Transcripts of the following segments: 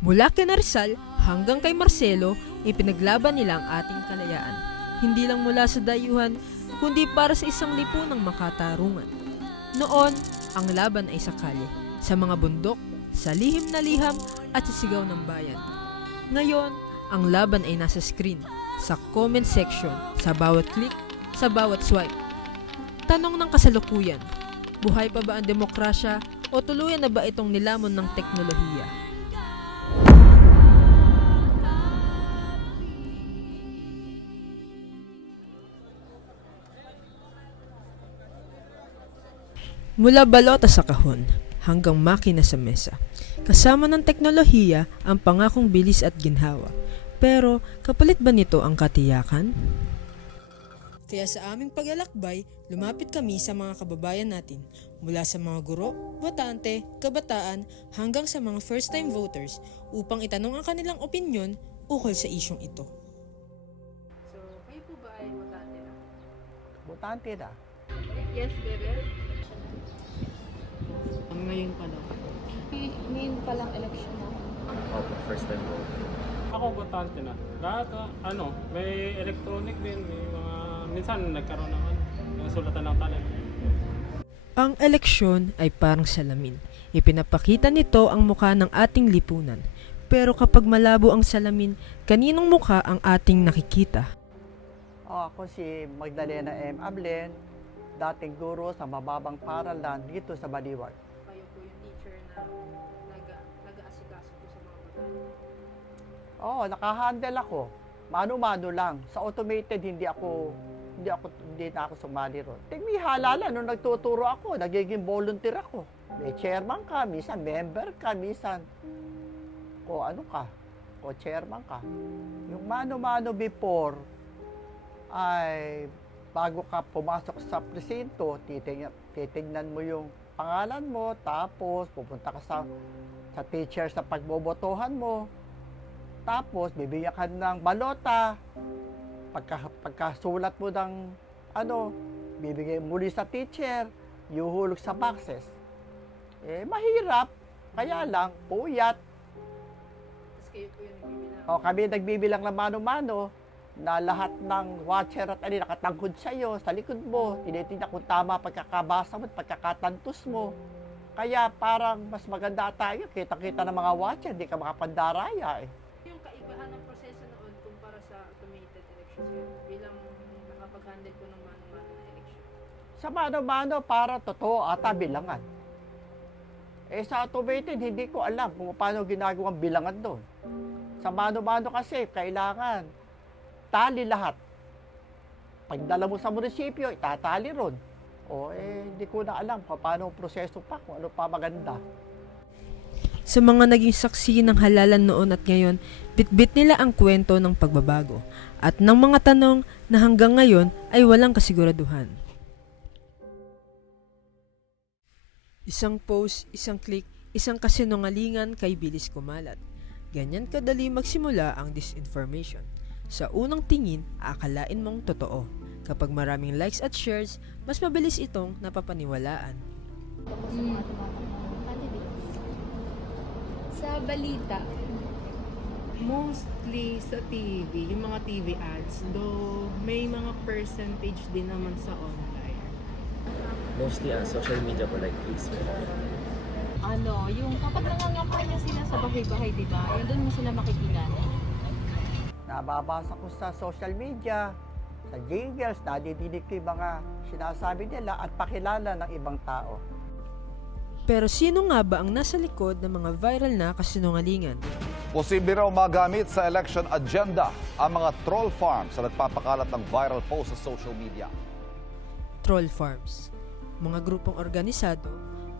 Mula kay Rizal hanggang kay Marcelo, ipinaglaban nila ang ating kalayaan. Hindi lang mula sa dayuhan, kundi para sa isang lipunang makatarungan. Noon, ang laban ay sa kalye, sa mga bundok, sa lihim na liham at sa sigaw ng bayan. Ngayon, ang laban ay nasa screen, sa comment section, sa bawat click, sa bawat swipe. Tanong ng kasalukuyan, buhay pa ba ang demokrasya o tuluyan na ba itong nilamon ng teknolohiya? Mula balota sa kahon hanggang makina sa mesa. Kasama ng teknolohiya ang pangakong bilis at ginhawa. Pero kapalit ba nito ang katiyakan? Kaya sa aming paglalakbay, lumapit kami sa mga kababayan natin mula sa mga guro, botante, kabataan hanggang sa mga first-time voters upang itanong ang kanilang opinyon ukol sa isyong ito. So, kayo po ba ay botante na? Butante na. Yes, bebe. Ngayon pa daw. Ngayon pa lang election na. Opo, first time vote. Ako botante na. Lahat, ah, ano, may electronic din, may mga, minsan nagkaroon ng, ano, ng sulatan ng talent. Ang eleksyon ay parang salamin. Ipinapakita nito ang mukha ng ating lipunan. Pero kapag malabo ang salamin, kaninong mukha ang ating nakikita? Oh, ako si Magdalena M. Ablen, dating guro sa mababang paralan dito sa Baliwag. Kayo po yung teacher na nag-aasikaso po sa mga bata. Oo, nakahandle ako. Mano-mano lang. Sa automated, hindi ako hindi ako hindi na ako sumali ron. Tig may halala nung nagtuturo ako, nagiging volunteer ako. May chairman ka, minsan member ka, minsan ko ano ka, ko chairman ka. Yung mano-mano before ay bago ka pumasok sa presinto, titingnan, titingnan mo yung pangalan mo, tapos pupunta ka sa sa teacher sa pagbobotohan mo, tapos, bibigyan ka ng balota. Pagka, pagkasulat mo ng ano, bibigay muli sa teacher, yuhulog sa boxes. Eh, mahirap. Kaya lang, puyat. Tapos kayo po yung nagbibilang. O, kami nagbibilang ng mano-mano na lahat ng watcher at ano, nakatangkod sa iyo, sa likod mo. Tinitingnan kung tama pagkakabasa mo at pagkakatantos mo. Kaya parang mas maganda tayo. Kita-kita ng mga watcher, hindi ka makapandaraya eh. Yung kaibahan ng proseso noon kumpara sa automated elections bilang nakapag-handle po ng mano-mano na election. Sa mano-mano, para totoo ata bilangan. Eh sa automated, hindi ko alam kung paano ginagawang bilangan doon. Sa mano-mano kasi, kailangan tali lahat. Pagdala mo sa munisipyo, itatali ron. O eh, hindi ko na alam kung paano ang proseso pa, kung ano pa maganda. Sa mga naging saksi ng halalan noon at ngayon, bitbit nila ang kwento ng pagbabago at ng mga tanong na hanggang ngayon ay walang kasiguraduhan. Isang post, isang click, isang kasinungalingan kay bilis kumalat. Ganyan kadali magsimula ang disinformation. Sa unang tingin, akalain mong totoo. Kapag maraming likes at shares, mas mabilis itong napapaniwalaan. Mm. Sa balita, Mostly sa TV, yung mga TV ads, though may mga percentage din naman sa online. Mostly ah, social media po like Facebook. ano, yung kapag nangangampanya sila sa bahay-bahay, di ba? Yun doon mo sila makikita. Nababasa ko sa social media, sa jingles, nadidinig ko yung mga sinasabi nila at pakilala ng ibang tao. Pero sino nga ba ang nasa likod ng mga viral na kasinungalingan? Posible raw magamit sa election agenda ang mga troll farms sa nagpapakalat ng viral post sa social media. Troll farms. Mga grupong organisado,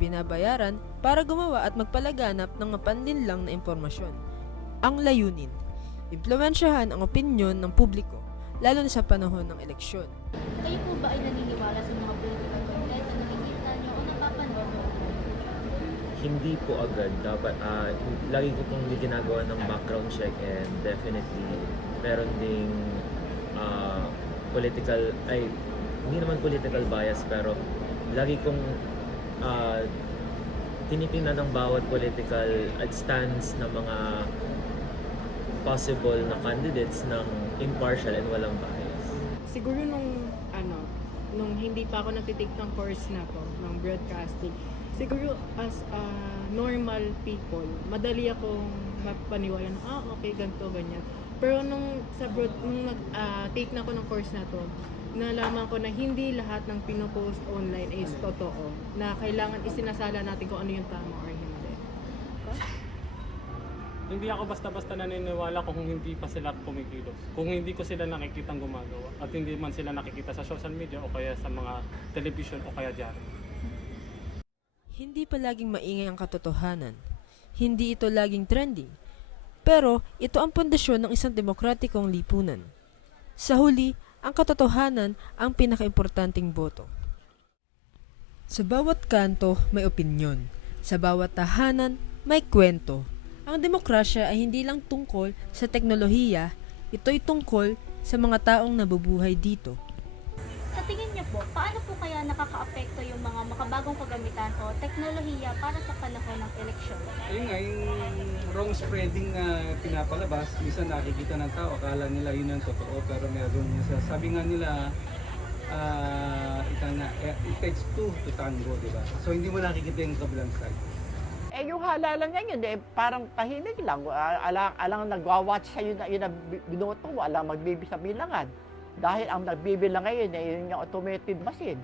binabayaran para gumawa at magpalaganap ng mapanlinlang na impormasyon. Ang layunin, impluensyahan ang opinyon ng publiko, lalo na sa panahon ng eleksyon. Kayo po ba ay naniniwala sa mga political content na nakikita nyo o napapanood? Hindi po agad. Dapat, ah, lagi ko pong ginagawa ng background check and definitely meron ding ah, political, ay, hindi naman political bias pero lagi kong ah, tinitingnan ng bawat political stance ng mga possible na candidates ng impartial and walang bias. Siguro nung ano, nung hindi pa ako nagtitake ng course na to, ng broadcasting, siguro as a normal people, madali akong mapaniwala na, ah, okay, ganito, ganyan. Pero nung sa broad, nung nag-take na ako ng course na to, nalaman ko na hindi lahat ng pinopost online is totoo. Na kailangan isinasala natin kung ano yung tama or hindi. Hindi ako basta-basta naniniwala kung hindi pa sila kumikilos. Kung hindi ko sila nakikitang gumagawa at hindi man sila nakikita sa social media o kaya sa mga television o kaya diary. Hindi pa laging maingay ang katotohanan. Hindi ito laging trending. Pero ito ang pundasyon ng isang demokratikong lipunan. Sa huli, ang katotohanan ang pinakaimportanteng boto. Sa bawat kanto may opinyon. Sa bawat tahanan may kwento. Ang demokrasya ay hindi lang tungkol sa teknolohiya, ito'y tungkol sa mga taong nabubuhay dito. Sa tingin niyo po, paano po kaya nakakaapekto yung mga makabagong kagamitan o teknolohiya para sa panahon ng eleksyon? Ayun nga, yung wrong spreading na pinapalabas, minsan nakikita ng tao, akala nila yun ang totoo, pero meron yung sa- sabi nga nila, ah ika nga, eh, it takes two to tango, di ba? So hindi mo nakikita yung kabilang side. Eh, yung halalan ngayon, eh, parang tahimik lang. Ah, Alang, alang nagwa-watch sa'yo na yun na bi- binoto mo, alang magbibisa bilangan. Dahil ang nagbibilang ngayon, eh, yun yung automated machine.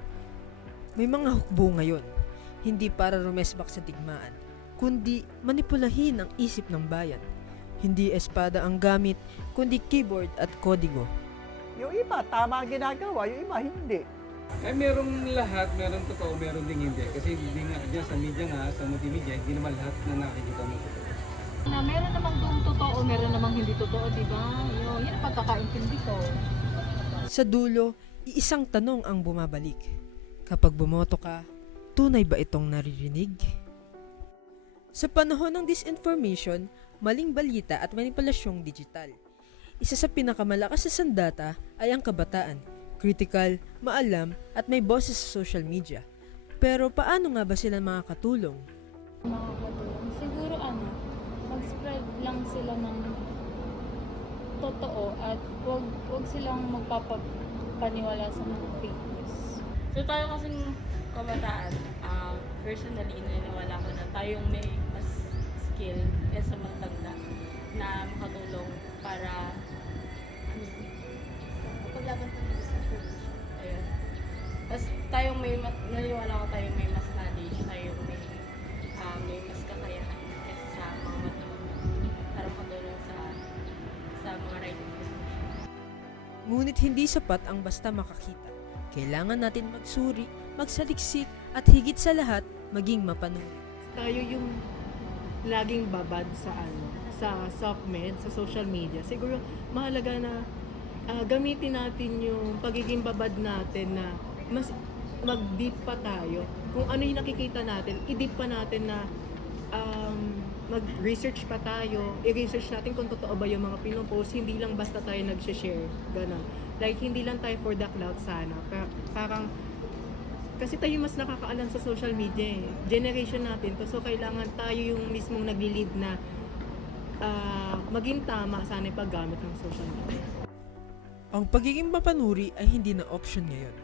May mga hukbo ngayon, hindi para rumesbak sa digmaan, kundi manipulahin ang isip ng bayan. Hindi espada ang gamit, kundi keyboard at kodigo. Yung iba, tama ang ginagawa, yung iba, hindi. Eh merong lahat, meron totoo, meron ding hindi. Kasi hindi nga, dyan sa media nga, sa multimedia, hindi naman lahat na nakikita mo totoo. Na meron namang doon totoo, meron namang hindi totoo, di ba? Yun, yan ang pagkakaintindi ko. Sa dulo, iisang tanong ang bumabalik. Kapag bumoto ka, tunay ba itong naririnig? Sa panahon ng disinformation, maling balita at manipulasyong digital. Isa sa pinakamalakas na sandata ay ang kabataan. Critical, maalam, at may boses sa social media. Pero paano nga ba sila makakatulong? makakatulong. Siguro ano, mag-spread lang sila ng totoo at wag wag silang magpapaniwala sa mga fake news. So tayo kasing kabataan, ah, personally, naniniwala ko na tayong may mas skill kaysa matanda na makatulong para ano, Paglaban po ng disinformation. ayun. Tapos tayong may, mat- naniniwala ko tayong may mas knowledge, tayong may, ah, may mas kakayahan kaysa sa mga matulong para makatulong sa sa mga right information. Ngunit hindi sapat ang basta makakita. Kailangan natin magsuri, magsaliksik, at higit sa lahat, maging mapanuri. tayo yung laging babad sa ano sa SOCMED, sa social media. Siguro mahalaga na ah, gamitin natin yung pagiging babad natin na mas mag-deep pa tayo. Kung ano yung nakikita natin, i-deep pa natin na um, mag-research pa tayo. I-research natin kung totoo ba yung mga pinopost. Hindi lang basta tayo nag-share. Ganon. Like, hindi lang tayo for the cloud sana. Pa- parang kasi tayo mas nakakaalam sa social media eh. Generation natin to. So, kailangan tayo yung mismong nagli-lead na ah, maging tama sana yung paggamit ng social media. Ang pagiging mapanuri ay hindi na option ngayon.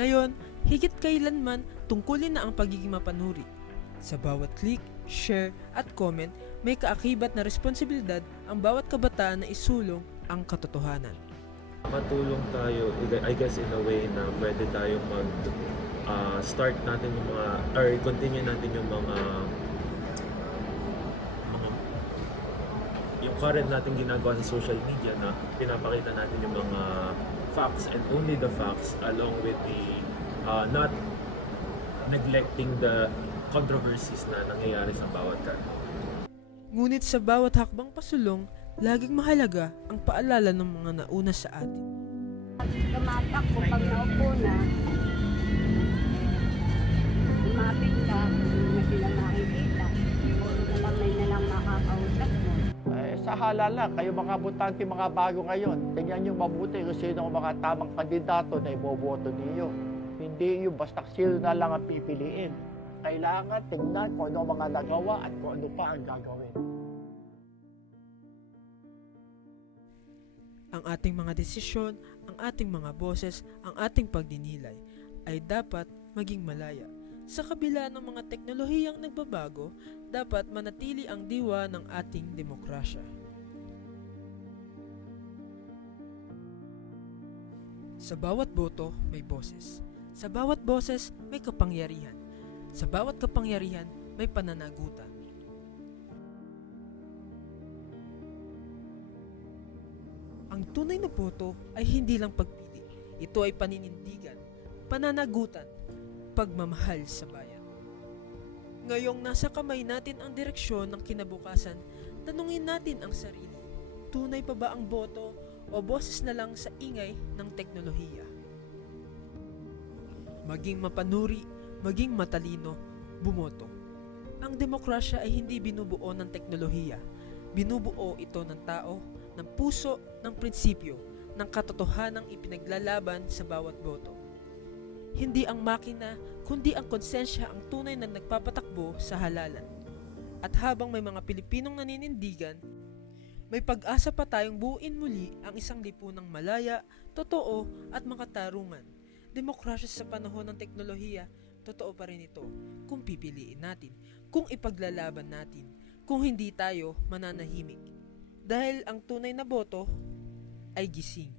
Ngayon, higit kailanman tungkulin na ang pagiging mapanuri. Sa bawat click, share, at comment, may kaakibat na responsibilidad ang bawat kabataan na isulong ang katotohanan. Makatulong tayo, I guess in a way na pwede tayong mag ah, start natin yung mga, or continue natin yung mga yung current natin ginagawa sa social media na pinapakita natin yung mga facts and only the facts along with the uh, not neglecting the controversies na nangyayari sa bawat kanto. Ngunit sa bawat hakbang pasulong, laging mahalaga ang paalala ng mga nauna sa atin. Gamapak ko pag naupo na, Sa halala, kayo mga butante, mga bago ngayon, tingnan nyo mabuti kung sino ang mga tamang kandidato na iboboto ninyo. Hindi yung basta sino na lang ang pipiliin. Kailangan tingnan kung ano mga nagawa at kung ano pa ang gagawin. Ang ating mga desisyon, ang ating mga boses, ang ating pagdinilay ay dapat maging malaya. Sa kabila ng mga teknolohiyang nagbabago, dapat manatili ang diwa ng ating demokrasya. Sa bawat boto, may boses. Sa bawat boses, may kapangyarihan. Sa bawat kapangyarihan, may pananagutan. Ang tunay na boto ay hindi lang pagpili. Ito ay paninindigan, pananagutan, pagmamahal sa bayan. Ngayong nasa kamay natin ang direksyon ng kinabukasan, tanungin natin ang sarili. Tunay pa ba ang boto o boses na lang sa ingay ng teknolohiya? Maging mapanuri, maging matalino, bumoto. Ang demokrasya ay hindi binubuo ng teknolohiya. Binubuo ito ng tao, ng puso, ng prinsipyo, ng katotohanang ipinaglalaban sa bawat boto. Hindi ang makina, kundi ang konsensya ang tunay na nagpapatakbo sa halalan. At habang may mga Pilipinong naninindigan, may pag-asa pa tayong buuin muli ang isang lipunang malaya, totoo at makatarungan. Demokrasya sa panahon ng teknolohiya, totoo pa rin ito kung pipiliin natin, kung ipaglalaban natin, kung hindi tayo mananahimik. Dahil ang tunay na boto ay gising.